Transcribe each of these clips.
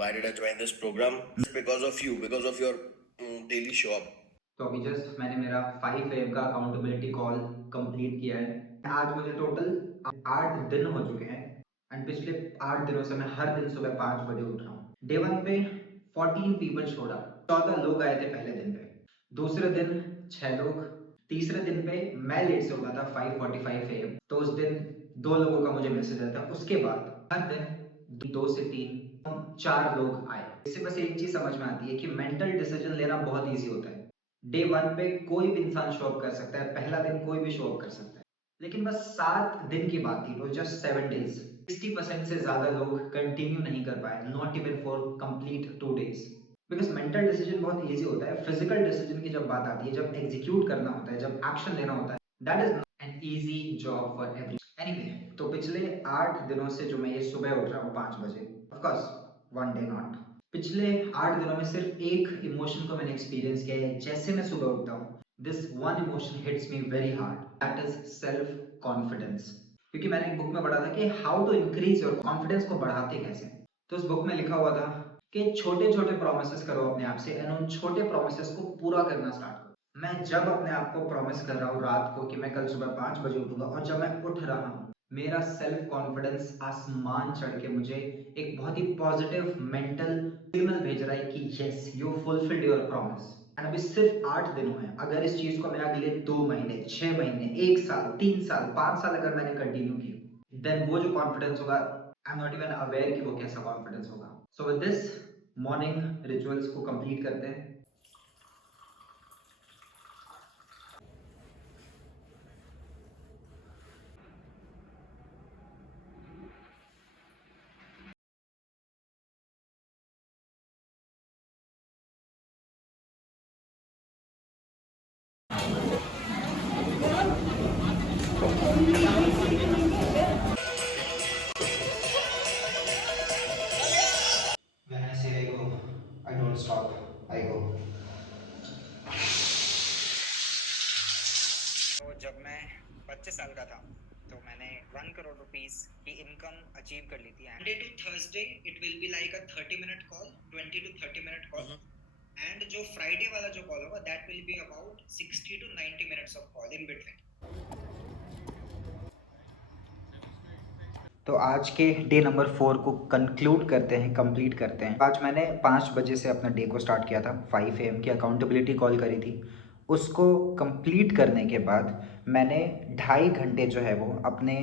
Why did I join this program? Because of you, because of your daily show up. तो अभी just मैंने मेरा 5 AM का accountability call complete किया है। आज मुझे टोटल 8 दिन हो चुके हैं एंड पिछले 8 दिनों से मैं हर दिन सुबह 5 बजे उठ रहा हूँ। डे 1 पे 14 पीपल शोड अप, 14 लोग आए थे पहले दिन पे। दूसरे दिन 6 लोग, तीसरे दिन पे मैं लेट से उठा था 5:45 AM, तो उस दिन 2 लोगों का मुझे मैसेज आया था। उसके बाद हर दिन 2 से 3 4 लोग आए। इससे बस एक चीज समझ में आती है कि मेंटल डिसीजन लेना बहुत ईजी होता है। डे 1 पे कोई भी इंसान शो अप कर सकता है, पहला दिन कोई भी शो अप कर सकता है, लेकिन बस 7 दिन की बात थी, तो जस्ट 7 डेज 60% से ज्यादा लोग कंटिन्यू नहीं कर पाए, not even for complete 2 days. Because mental decision बहुत इजी होता है, फिजिकल डिसीजन की जब बात आती है, जब एग्जीक्यूट करना होता है, जब एक्शन लेना होता है, that is an easy job for every anyway. तो पिछले 8 दिनों से जो मैं ये सुबह उठ रहा हूँ 5 बजे, of course one day not, पिछले 8 दिनों में सिर्फ एक इमोशन को मैंने एक्सपीरियंस किया है। जैसे मैं सुबह उठता हूँ, this one emotion hits me very hard, that is self confidence. क्योंकि मैंने एक बुक में पढ़ा था कि how to increase your confidence को बढ़ाते कैसे। तो उस बुक में लिखा हुआ था कि छोटे छोटे प्रोमिस करो अपने आप से एंड उन छोटे प्रोमिस को पूरा करना स्टार्ट करो। मैं जब अपने आप को प्रॉमिस कर रहा हूँ रात को कि मैं कल सुबह 5 बजे उठूंगा, और जब मैं उठ रहा हूँ, मेरा सेल्फ कॉन्फिडेंस आसमान चढ़ के मुझे एक बहुत ही पॉजिटिव मेंटल सिग्नल भेज रहा है कि yes you fulfilled your promise. And अभी सिर्फ 8 दिन हुए हैं। अगर इस चीज को मैं अगले 2 महीने, 6 महीने, 1 साल, 3 साल, 5 साल अगर मैंने कंटिन्यू किया, देन वो जो कॉन्फिडेंस होगा, I am not even aware कि वो कैसा कॉन्फिडेंस होगा। So with this morning rituals को कंप्लीट करते हैं। When I say I go, I don't stop, I go. तो जब मैं 25 साल का था, तो मैंने 1 करोड़ रुपीस की इनकम अचीव कर ली थी। Monday to Thursday it will be like a 30 minute call, 20 to 30 minute call, and जो फ्राइडे वाला जो कॉल होगा that will be about 60 to 90 minutes of call in between. तो आज के डे नंबर 4 को कंक्लूड करते हैं, कंप्लीट करते हैं। आज मैंने 5 बजे से अपना डे को स्टार्ट किया था, 5 AM की अकाउंटेबिलिटी कॉल करी थी। उसको कंप्लीट करने के बाद मैंने 2.5 घंटे जो है वो अपने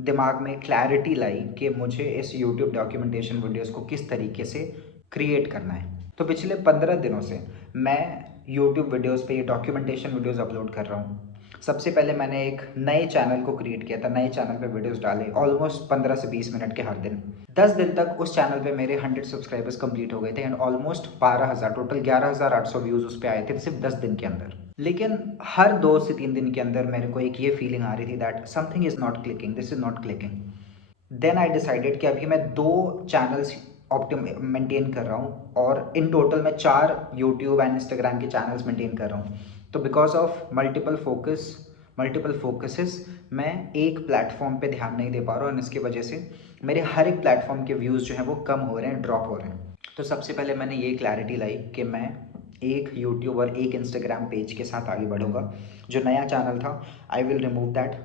दिमाग में क्लैरिटी लाई कि मुझे इस यूट्यूब डॉक्यूमेंटेशन वीडियोस को किस तरीके से क्रिएट करना है। तो पिछले 15 दिनों से मैं यूट्यूब वीडियोस पे ये डॉक्यूमेंटेशन वीडियोस अपलोड कर रहा हूँ। सबसे पहले मैंने एक नए चैनल को क्रिएट किया था, नए चैनल पे वीडियोस डाले ऑलमोस्ट 15 से 20 मिनट के हर दिन। 10 दिन तक उस चैनल पे मेरे 100 सब्सक्राइबर्स कंप्लीट हो गए थे एंड ऑलमोस्ट 12,000, टोटल 11,800 व्यूज़ उस पर आए थे सिर्फ 10 दिन के अंदर। लेकिन हर 2 से 3 दिन के अंदर मेरे को एक ये फीलिंग आ रही थी that something is not clicking, this is not clicking. Then I decided कि अभी मैं 2 चैनल्स मेंटेन कर रहा हूँ और इन टोटल मैं 4 यूट्यूब एंड इंस्टाग्राम के चैनल्स मेंटेन कर रहा हूँ। तो बिकॉज ऑफ मल्टीपल फोकसेस मैं एक प्लेटफॉर्म पे ध्यान नहीं दे पा रहा हूँ, और इसकी वजह से मेरे हर एक प्लेटफॉर्म के व्यूज़ जो हैं वो कम हो रहे हैं, ड्रॉप हो रहे हैं। तो सबसे पहले मैंने ये क्लैरिटी लाई कि मैं एक यूट्यूब और एक इंस्टाग्राम पेज के साथ आगे बढ़ूंगा। जो नया चैनल था I will remove that.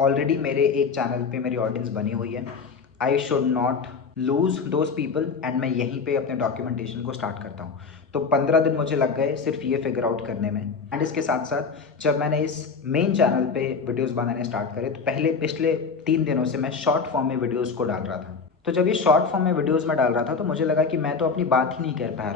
Already मेरे एक चैनल पे मेरी ऑडियंस बनी हुई है, I should not lose those people, and मैं यहीं पे अपने डॉक्यूमेंटेशन को स्टार्ट करता हूँ। तो 15 दिन मुझे लग गए सिर्फ ये फिगर आउट करने में। एंड इसके साथ साथ जब मैंने इस मेन चैनल पे वीडियोस बनाने स्टार्ट करे, तो पहले पिछले 3 दिनों से मैं शॉर्ट फॉर्म में वीडियोस को डाल रहा था। तो जब ये शॉर्ट फॉर्म में वीडियोस में डाल रहा था, तो मुझे लगा कि मैं तो अपनी बात ही नहीं कह पा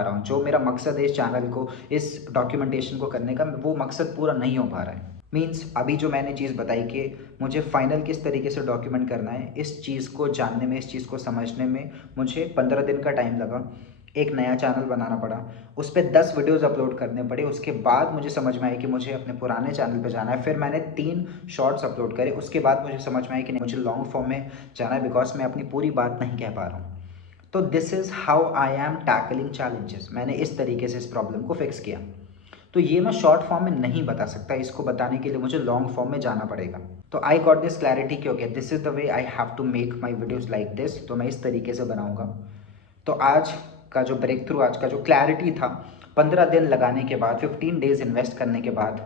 रहा हूँ। जो मेरा मकसद है इस चैनल को, इस डॉक्यूमेंटेशन को करने का, वो मकसद पूरा नहीं हो पा रहा है। मीन्स अभी जो मैंने चीज़ बताई कि मुझे फाइनल किस तरीके से डॉक्यूमेंट करना है, इस चीज़ को जानने में, इस चीज़ को समझने में मुझे 15 दिन का टाइम लगा। एक नया चैनल बनाना पड़ा, उस पर 10 वीडियोज़ अपलोड करने पड़े। उसके बाद मुझे समझ में आई कि मुझे अपने पुराने चैनल पर जाना है। फिर मैंने 3 शॉर्ट्स अपलोड करे। उसके बाद मुझे समझ में आई कि नहीं, मुझे लॉन्ग फॉर्म में जाना है, बिकॉज मैं अपनी पूरी बात नहीं कह पा रहा हूँ। तो this is how I am tackling challenges. मैंने इस तरीके से इस प्रॉब्लम को फिक्स किया। तो ये मैं शॉर्ट फॉर्म में नहीं बता सकता, इसको बताने के लिए मुझे लॉन्ग फॉर्म में जाना पड़ेगा। तो आई गॉट दिस क्लैरिटी कि okay this is the way I have to make my videos like this. तो मैं इस तरीके से बनाऊंगा। तो आज का जो ब्रेक थ्रू, आज का जो क्लैरिटी था, 15 दिन लगाने के बाद, 15 डेज इन्वेस्ट करने के बाद,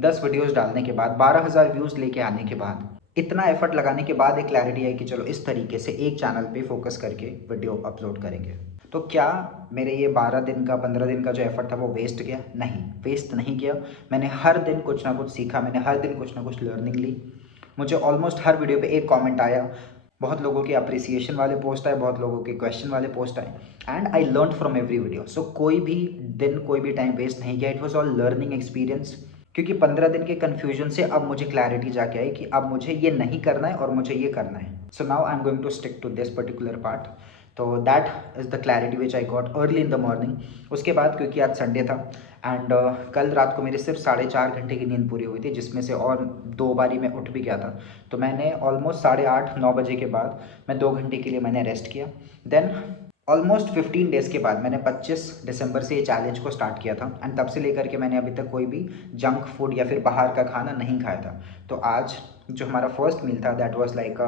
10 वीडियोस डालने के बाद, 12,000 व्यूज़ लेके आने के बाद, इतना एफर्ट लगाने के बाद एक क्लैरिटी आई कि चलो इस तरीके से एक चैनल पे फोकस करके वीडियो अपलोड करेंगे। तो क्या मेरे ये 12 दिन का, 15 दिन का जो एफर्ट था वो वेस्ट गया? नहीं, वेस्ट नहीं गया। मैंने हर दिन कुछ ना कुछ सीखा, मैंने हर दिन कुछ ना कुछ लर्निंग ली। मुझे ऑलमोस्ट हर वीडियो पे एक कमेंट आया, बहुत लोगों के अप्रिसिएशन वाले पोस्ट आए, बहुत लोगों के क्वेश्चन वाले पोस्ट आए, and I learn from every video. So कोई भी दिन, कोई भी टाइम वेस्ट नहीं गया। It was all learning experience. क्योंकि 15 दिन के कन्फ्यूजन से अब मुझे क्लैरिटी जाके आई कि अब मुझे ये नहीं करना है और मुझे ये करना है। So now I am going to stick to this particular part. तो that is the clarity which I got early in the morning. उसके बाद क्योंकि आज संडे था एंड कल रात को मेरी सिर्फ 4.5 घंटे की नींद पूरी हुई थी, जिसमें से और 2 बारी मैं उठ भी गया था। तो मैंने ऑलमोस्ट 8:30-9 बजे के बाद मैं 2 घंटे के लिए मैंने रेस्ट किया। देन ऑलमोस्ट 15 डेज़ के बाद मैंने 25 दिसंबर से ये चैलेंज को स्टार्ट किया था एंड तब से लेकर के मैंने अभी तक कोई भी जंक फूड या फिर बाहर का खाना नहीं खाया था। तो आज जो हमारा फर्स्ट मील था that was like a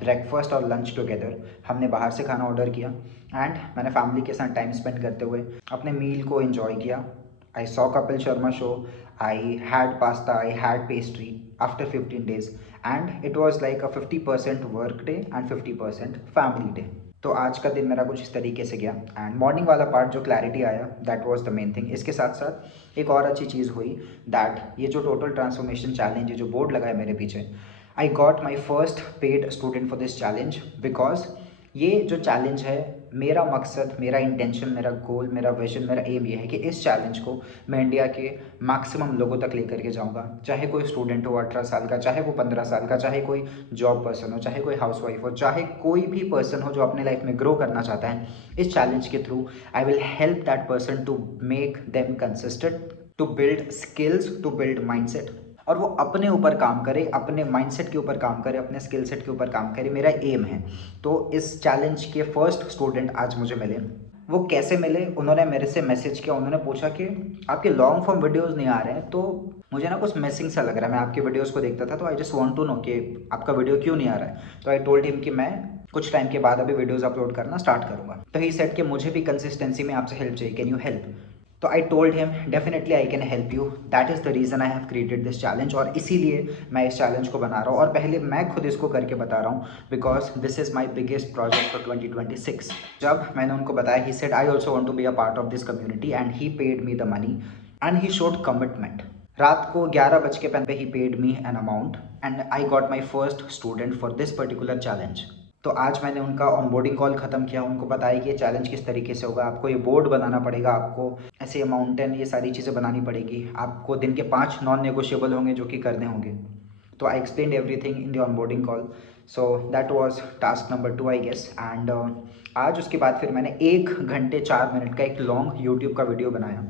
breakfast और लंच टुगेदर। हमने बाहर से खाना ऑर्डर किया एंड मैंने फैमिली के साथ टाइम स्पेंड करते हुए अपने मील को एंजॉय किया। I saw Kapil Sharma show, I had pasta, I had pastry after 15 days and it was like a 50% work day and 50% family day. तो आज का दिन मेरा कुछ इस तरीके से गया एंड मॉर्निंग वाला पार्ट जो क्लैरिटी आया that was the main thing. इसके साथ साथ एक और अच्छी चीज़ हुई दैट ये जो टोटल ट्रांसफॉर्मेशन चैलेंज, ये जो बोर्ड लगा है मेरे पीछे, आई got my first paid student for this challenge. Because ये जो चैलेंज है, मेरा मकसद, मेरा इंटेंशन, मेरा गोल, मेरा विजन, मेरा एम ये है कि इस चैलेंज को मैं इंडिया के मैक्सिमम लोगों तक लेकर के जाऊंगा। चाहे कोई स्टूडेंट हो 18 साल का, चाहे वो 15 साल का, चाहे कोई जॉब पर्सन हो, चाहे कोई हाउसवाइफ हो, चाहे कोई भी पर्सन हो जो अपने लाइफ में ग्रो करना चाहता है, इस चैलेंज के through I will help that person to make them consistent, to build skills, to build mindset, और वो अपने ऊपर काम करे, अपने माइंडसेट के ऊपर काम करे, अपने स्किल सेट के ऊपर काम करे। मेरा एम है। तो इस चैलेंज के फर्स्ट स्टूडेंट आज मुझे मिले। वो कैसे मिले? उन्होंने मेरे से मैसेज किया, उन्होंने पूछा कि आपके लॉन्ग फॉर्म वीडियोस नहीं आ रहे हैं, तो मुझे ना कुछ मिसिंग सा लग रहा है। मैं आपके वीडियोस को देखता था तो I just want to know कि आपका वीडियो क्यों नहीं आ रहा है। तो आई टोल्ड हिम कि मैं कुछ टाइम के बाद अभी वीडियोस अपलोड करना स्टार्ट करूँगा। तो ही सेड कि मुझे भी कंसिस्टेंसी में आपसे हेल्प चाहिए, कैन यू हेल्प? तो I told him definitely I can help you, that is the reason I have created this challenge. और इसीलिए मैं इस चैलेंज को बना रहा हूँ और पहले मैं खुद इसको करके बता रहा हूँ because this is my biggest project for 2026। जब मैंने उनको बताया, he said I also want to be a part of this community and he paid me the money and he showed commitment. रात को 11 बज के पे he paid me an amount and I got my first student for this particular challenge. तो आज मैंने उनका onboarding call ख़त्म किया, उनको बताया कि ये चैलेंज किस तरीके से होगा। आपको ये बोर्ड बनाना पड़ेगा, आपको ऐसे माउंटेन, ये सारी चीज़ें बनानी पड़ेगी, आपको दिन के 5 नॉन नेगोशिएबल होंगे जो कि करने होंगे। तो I explained everything in the onboarding call. So that was task number 2 I guess. And आज उसके बाद फिर मैंने 1 घंटे 4 मिनट का एक लॉन्ग यूट्यूब का वीडियो बनाया।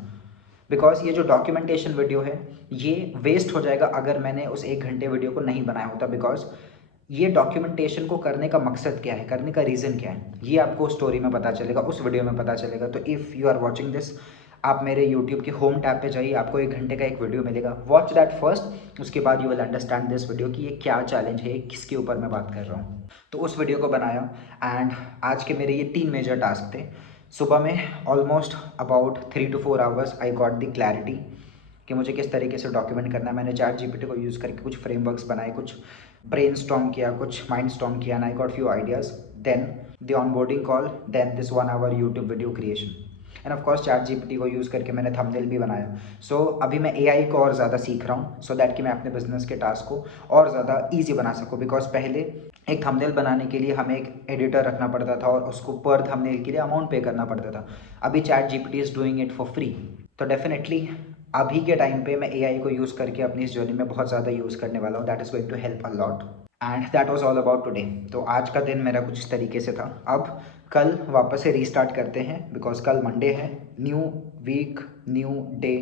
बिकॉज ये जो डॉक्यूमेंटेशन वीडियो है ये वेस्ट हो जाएगा अगर मैंने उस 1 घंटे वीडियो को नहीं बनाया होता। बिकॉज ये डॉक्यूमेंटेशन को करने का मकसद क्या है, करने का रीज़न क्या है, ये आपको स्टोरी में पता चलेगा, उस वीडियो में पता चलेगा। तो if you are watching this, आप मेरे यूट्यूब के होम टैब पे जाइए, आपको 1 घंटे का एक वीडियो मिलेगा, वॉच दैट फर्स्ट। उसके बाद you will understand this video कि ये क्या चैलेंज है, किसके ऊपर मैं बात कर रहा हूँ। तो उस वीडियो को बनाया एंड आज के मेरे ये 3 मेजर टास्क थे। सुबह में almost about 3 to 4 hours I got the clarity कि मुझे किस तरीके से डॉक्यूमेंट करना है। मैंने चैट जीपीटी को यूज़ करके कुछ फ्रेमवर्क्स बनाए, कुछ ब्रेनस्टॉर्म किया, कुछ माइंडस्टॉर्म किया, and I got few ideas. Then the onboarding call, then this 1 hour YouTube video creation and of course chat GPT को यूज़ करके मैंने थंबनेल भी बनाया। सो अभी मैं एआई को और ज़्यादा सीख रहा हूँ सो दैट कि मैं अपने बिजनेस के टास्क को और ज़्यादा ईजी बना सकूँ। बिकॉज पहले एक थंबनेल बनाने के लिए हमें एक एडिटर रखना पड़ता था और उसको पर थंबनेल के लिए अमाउंट पे करना पड़ता था। अभी chat GPT is doing it for free. तो डेफिनेटली अभी के टाइम पे मैं एआई को यूज़ करके अपनी इस जर्नी में बहुत ज़्यादा यूज़ करने वाला हूँ। That is going to help a lot and that was all about today. तो आज का दिन मेरा कुछ इस तरीके से था। अब कल वापस से रीस्टार्ट करते हैं बिकॉज कल मंडे है, new week, new day,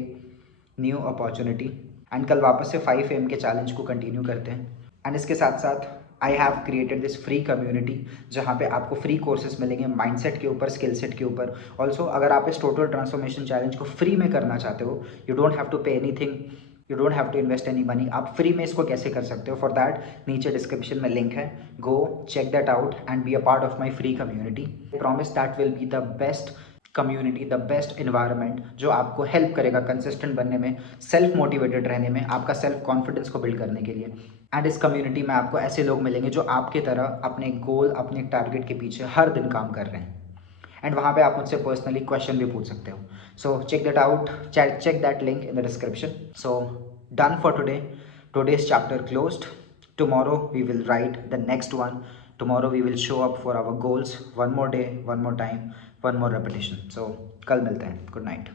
new opportunity and कल वापस से 5 AM के चैलेंज को कंटिन्यू करते हैं। एंड इसके साथ साथ आई have created this free community जहाँ पे आपको फ्री कोर्सेज मिलेंगे माइंडसेट के ऊपर, स्किल सेट के ऊपर। ऑल्सो अगर आप इस टोटल ट्रांसफॉर्मेशन चैलेंज को फ्री में करना चाहते हो, you don't have to pay anything. You don't have to invest any money. आप फ्री में इसको कैसे कर सकते हो, फॉर दैट नीचे डिस्क्रिप्शन में लिंक है, go check that out and be a part of my free community. I promise that will be the best community, the best environment जो आपको हेल्प करेगा कंसिस्टेंट बनने में, सेल्फ मोटिवेटेड रहने में, आपका सेल्फ कॉन्फिडेंस को बिल्ड करने के लिए। एंड इस कम्युनिटी में आपको ऐसे लोग मिलेंगे जो आपकी तरह अपने गोल, अपने टारगेट के पीछे हर दिन काम कर रहे हैं। एंड वहाँ पे आप मुझसे पर्सनली क्वेश्चन भी पूछ सकते हो। So check that out, check that link in the description. So done for today, today's chapter closed. Tomorrow we will write the next one. Tomorrow we will show up for our goals, one more day, one more time, one more repetition. So कल मिलते हैं, good night.